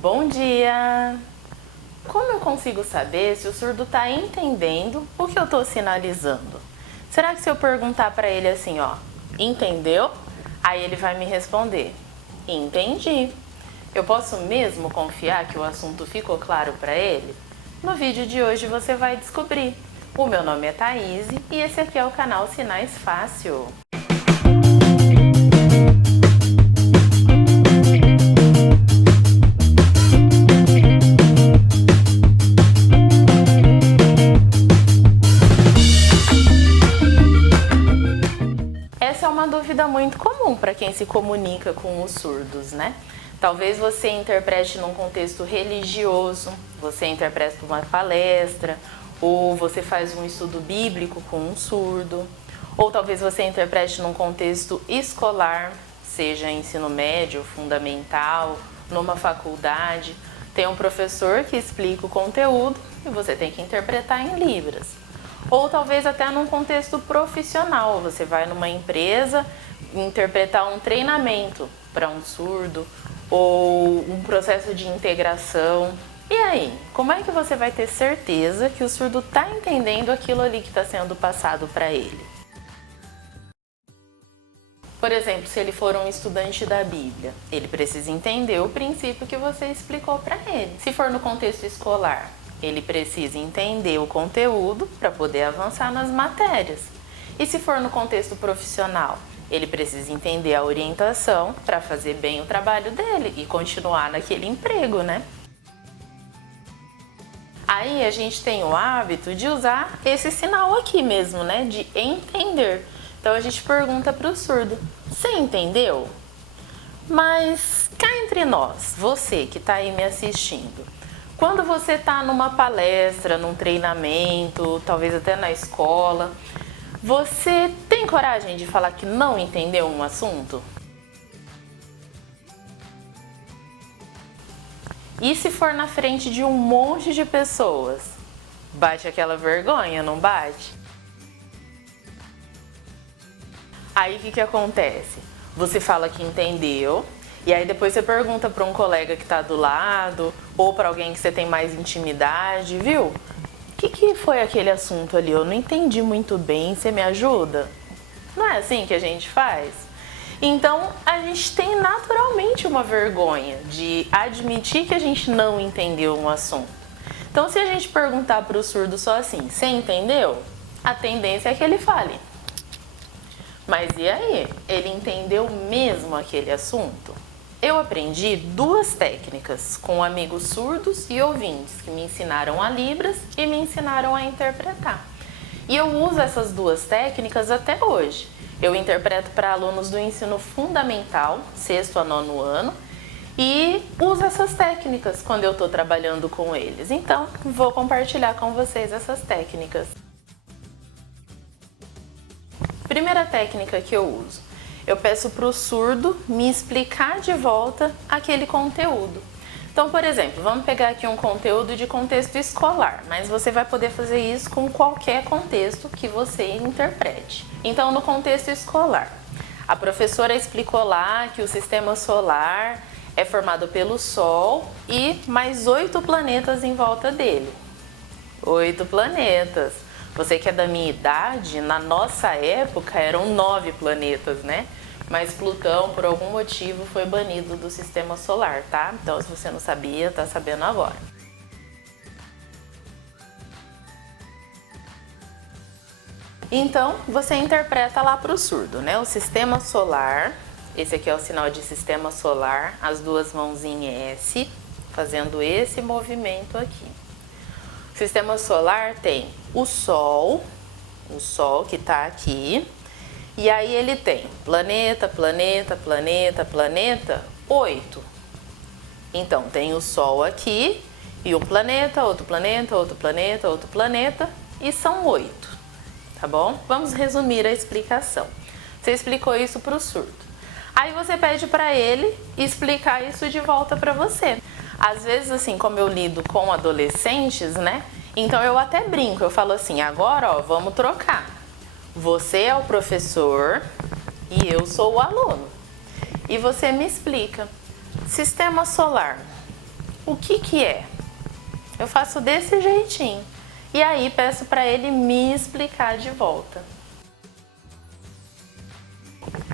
Bom dia! Como eu consigo saber se o surdo está entendendo o que eu estou sinalizando? Será que se eu perguntar para ele assim, ó, entendeu? Aí ele vai me responder, entendi. Eu posso mesmo confiar que o assunto ficou claro para ele? No vídeo de hoje você vai descobrir. O meu nome é Thaís e esse aqui é o canal Sinais Fácil. Essa é uma dúvida muito comum para quem se comunica com os surdos, né? Talvez você interprete num contexto religioso, você interpreta uma palestra, ou você faz um estudo bíblico com um surdo, ou talvez você interprete num contexto escolar, seja ensino médio, fundamental, numa faculdade. Tem um professor que explica o conteúdo e você tem que interpretar em libras. Ou talvez até num contexto profissional, você vai numa empresa interpretar um treinamento para um surdo ou um processo de integração. E aí, como é que você vai ter certeza que o surdo está entendendo aquilo ali que está sendo passado para ele? Por exemplo, se ele for um estudante da Bíblia, ele precisa entender o princípio que você explicou para ele. Se for no contexto escolar, ele precisa entender o conteúdo para poder avançar nas matérias. E se for no contexto profissional, ele precisa entender a orientação para fazer bem o trabalho dele e continuar naquele emprego, né? Aí a gente tem o hábito de usar esse sinal aqui mesmo, né? De entender. Então a gente pergunta para o surdo, você entendeu? Mas cá entre nós, você que está aí me assistindo, quando você está numa palestra, num treinamento, talvez até na escola, você tem coragem de falar que não entendeu um assunto? E se for na frente de um monte de pessoas? Bate aquela vergonha, não bate? Aí o que acontece? Você fala que entendeu, e aí depois você pergunta para um colega que está do lado, ou para alguém que você tem mais intimidade, viu? O que foi aquele assunto ali? Eu não entendi muito bem, você me ajuda? Não é assim que a gente faz? Então, a gente tem naturalmente uma vergonha de admitir que a gente não entendeu um assunto. Então, se a gente perguntar para o surdo só assim, você entendeu? A tendência é que ele fale. Mas e aí? Ele entendeu mesmo aquele assunto? Eu aprendi duas técnicas com amigos surdos e ouvintes que me ensinaram a Libras e me ensinaram a interpretar. E eu uso essas duas técnicas até hoje. Eu interpreto para alunos do ensino fundamental, 6º a 9º ano, e uso essas técnicas quando eu estou trabalhando com eles. Então, vou compartilhar com vocês essas técnicas. Primeira técnica que eu uso. Eu peço para o surdo me explicar de volta aquele conteúdo. Então, por exemplo, vamos pegar aqui um conteúdo de contexto escolar, mas você vai poder fazer isso com qualquer contexto que você interprete. Então, no contexto escolar, a professora explicou lá que o sistema solar é formado pelo Sol e mais 8 planetas em volta dele. 8 planetas. Você que é da minha idade, na nossa época eram 9 planetas, né? Mas Plutão, por algum motivo, foi banido do sistema solar, tá? Então, se você não sabia, tá sabendo agora. Então, você interpreta lá para o surdo, né? O sistema solar, esse aqui é o sinal de sistema solar, as duas mãos em S, fazendo esse movimento aqui. O sistema solar tem o Sol que está aqui, e aí ele tem planeta, planeta, planeta, planeta, 8. Então, tem o Sol aqui, e um planeta, outro planeta, outro planeta, outro planeta, e são 8, tá bom? Vamos resumir a explicação. Você explicou isso para o surdo. Aí você pede para ele explicar isso de volta para você. Às vezes, assim, como eu lido com adolescentes, né? Então eu até brinco, eu falo assim, agora, ó, vamos trocar. Você é o professor e eu sou o aluno. E você me explica. Sistema solar. o que que é? Eu faço desse jeitinho. E aí peço para ele me explicar de volta.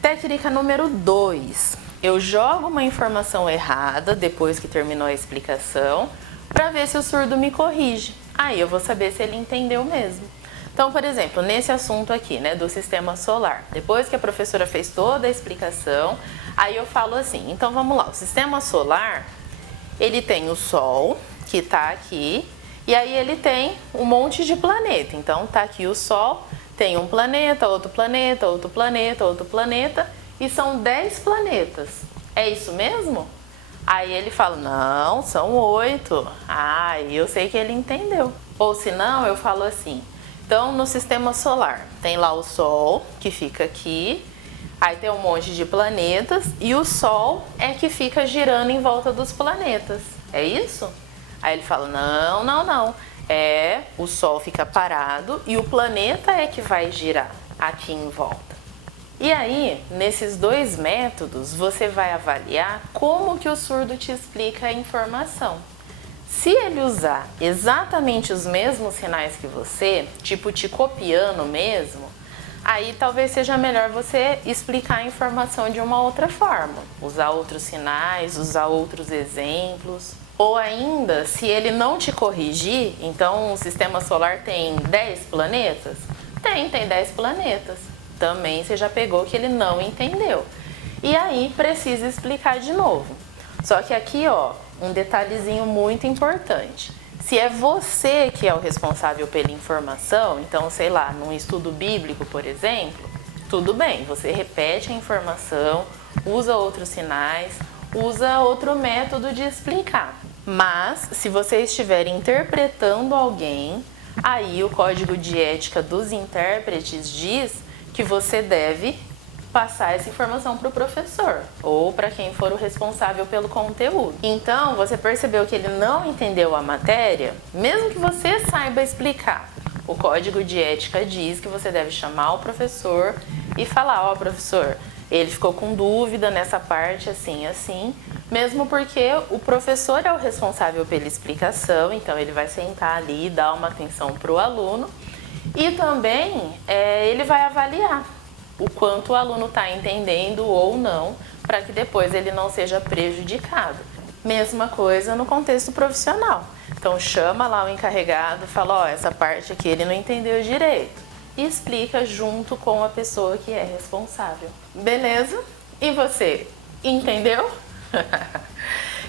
Técnica número 2. Eu jogo uma informação errada depois que terminou a explicação para ver se o surdo me corrige. Aí eu vou saber se ele entendeu mesmo. Então, por exemplo, nesse assunto aqui, né, do sistema solar, depois que a professora fez toda a explicação, aí eu falo assim, então vamos lá, o sistema solar, ele tem o Sol, que está aqui, e aí ele tem um monte de planeta. Então, tá aqui o Sol, tem um planeta, outro planeta, outro planeta, outro planeta, e são 10 planetas. É isso mesmo? Aí ele fala, não, são 8. Ah, eu sei que ele entendeu. Ou se não, eu falo assim, então no sistema solar tem lá o Sol, que fica aqui, aí tem um monte de planetas e o Sol é que fica girando em volta dos planetas. É isso? Aí ele fala, não. O Sol fica parado e o planeta é que vai girar aqui em volta. E aí, nesses dois métodos, você vai avaliar como que o surdo te explica a informação. Se ele usar exatamente os mesmos sinais que você, tipo te copiando mesmo, aí talvez seja melhor você explicar a informação de uma outra forma. Usar outros sinais, usar outros exemplos. Ou ainda, se ele não te corrigir, então o sistema solar tem 10 planetas? Tem 10 planetas. Também você já pegou que ele não entendeu. E aí precisa explicar de novo. Só que aqui, ó, um detalhezinho muito importante. Se é você que é o responsável pela informação, então, sei lá, num estudo bíblico, por exemplo, tudo bem, você repete a informação, usa outros sinais, usa outro método de explicar. Mas, se você estiver interpretando alguém, aí o Código de Ética dos Intérpretes diz que você deve passar essa informação para o professor ou para quem for o responsável pelo conteúdo. Então, você percebeu que ele não entendeu a matéria, mesmo que você saiba explicar. O Código de Ética diz que você deve chamar o professor e falar, ó, professor, ele ficou com dúvida nessa parte assim, assim, mesmo porque o professor é o responsável pela explicação, então ele vai sentar ali e dar uma atenção para o aluno e também ele vai avaliar o quanto o aluno está entendendo ou não, para que depois ele não seja prejudicado. Mesma coisa no contexto profissional. Então chama lá o encarregado, fala, ó, essa parte aqui ele não entendeu direito. E explica junto com a pessoa que é responsável. Beleza? E você, entendeu?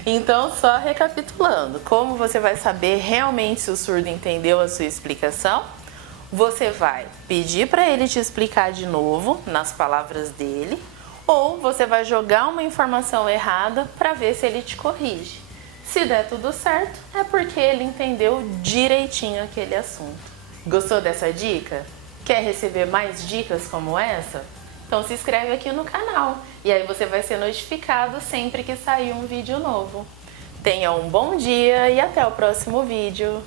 Então, só recapitulando, como você vai saber realmente se o surdo entendeu a sua explicação? Você vai pedir para ele te explicar de novo, nas palavras dele, ou você vai jogar uma informação errada para ver se ele te corrige. Se der tudo certo, é porque ele entendeu direitinho aquele assunto. Gostou dessa dica? Quer receber mais dicas como essa? Então se inscreve aqui no canal e aí você vai ser notificado sempre que sair um vídeo novo. Tenha um bom dia e até o próximo vídeo.